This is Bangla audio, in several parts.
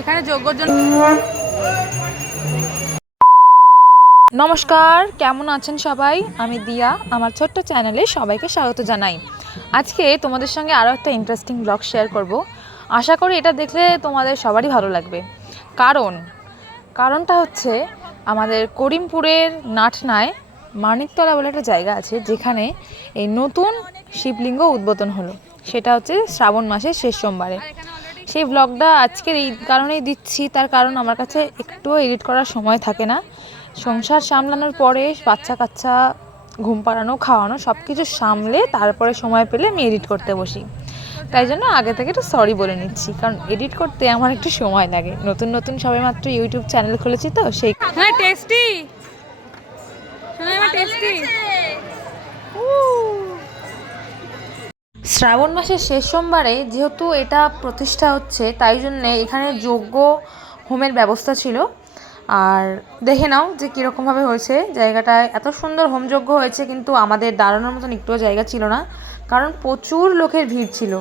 এখানে যজ্ঞর জন্য। নমস্কার, কেমন আছেন সবাই? আমি দিয়া, আমার ছোট্ট চ্যানেলে সবাইকে স্বাগত জানাই। আজকে তোমাদের সঙ্গে আরও একটা ইন্টারেস্টিং ব্লগ শেয়ার করব। আশা করি এটা দেখলে তোমাদের সবারই ভালো লাগবে। কারণটা হচ্ছে আমাদের করিমপুরের নাটনায় মানিকতলা বলে একটা জায়গা আছে, যেখানে এই নতুন শিবলিঙ্গ উদ্বোধন হলো। সেটা হচ্ছে শ্রাবণ মাসের শেষ সোমবারে। সেই ব্লগটা আজকের এই কারণেই দিচ্ছি, তার কারণ আমার কাছে একটুও এডিট করার সময় থাকে না। সংসার সামলানোর পরে বাচ্চা কাচ্চা ঘুম পাড়ানো, খাওয়ানো সব কিছু সামলে তারপরে সময় পেলে আমি এডিট করতে বসি। তাই জন্য আগে থেকে একটু সরি বলে নিচ্ছি, কারণ এডিট করতে আমার একটু সময় লাগে। নতুন নতুন সবে মাত্র ইউটিউব চ্যানেল খুলেছি, তো সেই টেস্টি শ্রাবণ মাসের শেষ সোমবারে যেহেতু এটা প্রতিষ্ঠা হচ্ছে, তাই জন্যে এখানে যজ্ঞ হোমের ব্যবস্থা ছিল। আর দেখে নাও যে কীরকমভাবে হয়েছে। জায়গাটায় এত সুন্দর হোমযজ্ঞ হয়েছে, কিন্তু আমাদের দাঁড়ানোর মতন একটুও জায়গা ছিল না, কারণ প্রচুর লোকের ভিড় ছিল।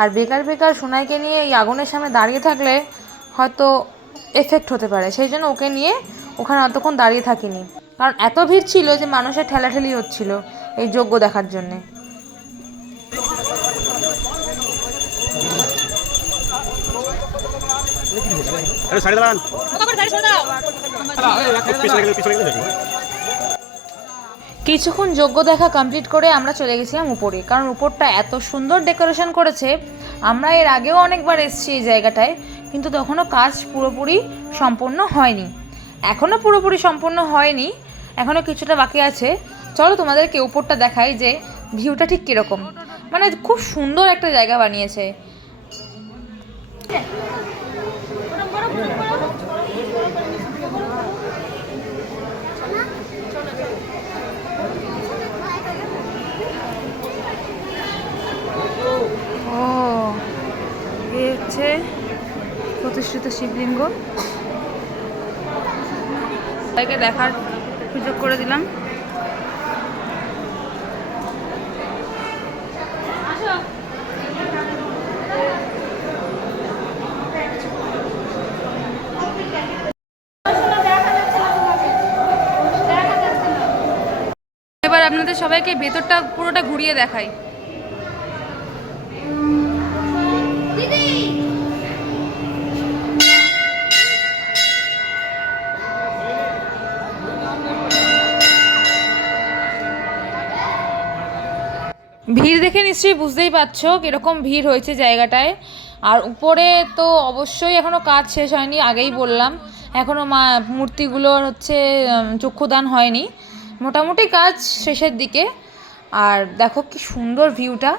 আর বেকার বেকার সোনাইকে নিয়ে এই আগুনের সামনে দাঁড়িয়ে থাকলে হয়তো এফেক্ট হতে পারে, সেই জন্য ওকে নিয়ে ওখানে অতক্ষণ দাঁড়িয়ে থাকিনি, কারণ এত ভিড় ছিল যে মানুষের ঠেলাঠেলি হচ্ছিল এই যজ্ঞ দেখার জন্যে। কিছুক্ষণ যজ্ঞ দেখা কমপ্লিট করে আমরা চলে গেছিলাম উপরে, কারণ উপরটা এত সুন্দর ডেকোরেশন করেছে। আমরা এর আগেও অনেকবার এসেছি এই জায়গাটায়, কিন্তু তখনও কাজ পুরোপুরি সম্পূর্ণ হয়নি। এখনও পুরোপুরি সম্পূর্ণ হয়নি, এখনও কিছুটা বাকি আছে। চলো তোমাদেরকে উপরটা দেখাই যে ভিউটা ঠিক কীরকম। মানে খুব সুন্দর একটা জায়গা বানিয়েছে। হচ্ছে প্রতিষ্ঠিত শিবলিঙ্গ, সবাইকে দেখার সুযোগ করে দিলাম। এবার আপনাদের সবাইকে ভেতরটা পুরোটা ঘুরিয়ে দেখাই। ভিড় দেখে নিশ্চয়ই বুঝতেই পারছো কীরকম ভিড় হয়েছে জায়গাটায়। আর উপরে তো অবশ্যই এখনও কাজ শেষ হয়নি, আগেই বললাম। এখনও মূর্তিগুলোর হচ্ছে চক্ষুদান হয়নি, মোটামুটি কাজ শেষের দিকে। আর দেখো কি সুন্দর ভিউটা।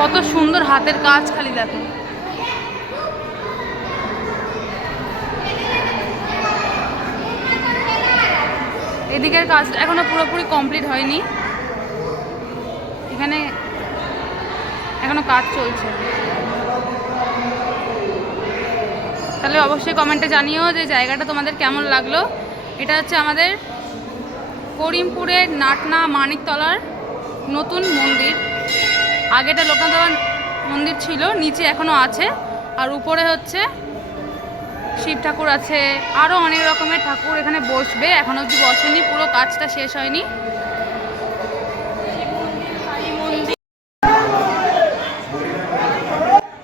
কত সুন্দর হাতের কাজ, খালি দেখো। এদিকের কাজ এখনো পুরোপুরি কমপ্লিট হয়নি, এখানে এখনো কাজ চলছে। তাহলে অবশ্যই কমেন্টে জানিও যে জায়গাটা তোমাদের কেমন লাগলো। এটা হচ্ছে আমাদের করিমপুরের নাটনা মানিকতলার নতুন মন্দির। আগেটা লোকনাথ বাবা মন্দির ছিল, নিচে এখনও আছে। আর উপরে হচ্ছে শিব ঠাকুর আছে, আরও অনেক রকমের ঠাকুর এখানে বসবে। এখনও অবধি বসেনি, পুরো কাজটা শেষ হয়নি।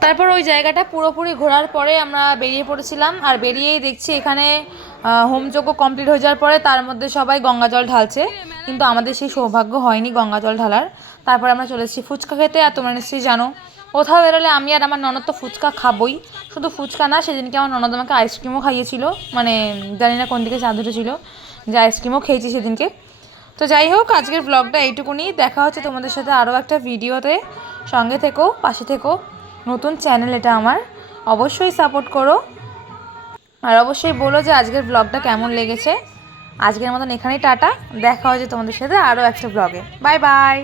তারপর ওই জায়গাটা পুরোপুরি ঘোরার পরে আমরা বেরিয়ে পড়েছিলাম। আর বেরিয়েই দেখছি এখানে হোমযজ্ঞ কমপ্লিট হয়ে যাওয়ার পরে তার মধ্যে সবাই গঙ্গা জল ঢালছে, কিন্তু আমাদের সেই সৌভাগ্য হয়নি গঙ্গা জল ঢালার। তারপর আমরা চলে এসেছি ফুচকা খেতে। আর তোমরা নিশ্চয়ই জানো, কোথাও বেরোলে আমি আর আমার ননদ তো ফুচকা খাবই। শুধু ফুচকা না, সেদিনকে আমার ননদ আমাকে আইসক্রিমও খাইয়েছিল। মানে জানি না কোন দিকে চাঁদ উঠেছিল যে আইসক্রিমও খেয়েছি সেদিনকে। তো যাই হোক, আজকের ব্লগটা এইটুকুনি। দেখা হচ্ছে তোমাদের সাথে আরও একটা ভিডিওতে। সঙ্গে থেকো, পাশে থেকো। নতুন চ্যানেল এটা আমার, অবশ্যই সাপোর্ট করো। আর অবশ্যই বলো যে আজকের ব্লগটা কেমন লেগেছে। আজকের মতন এখানেই টাটা। দেখা হচ্ছে তোমাদের সাথে আরও একটা ব্লগে। Bye bye.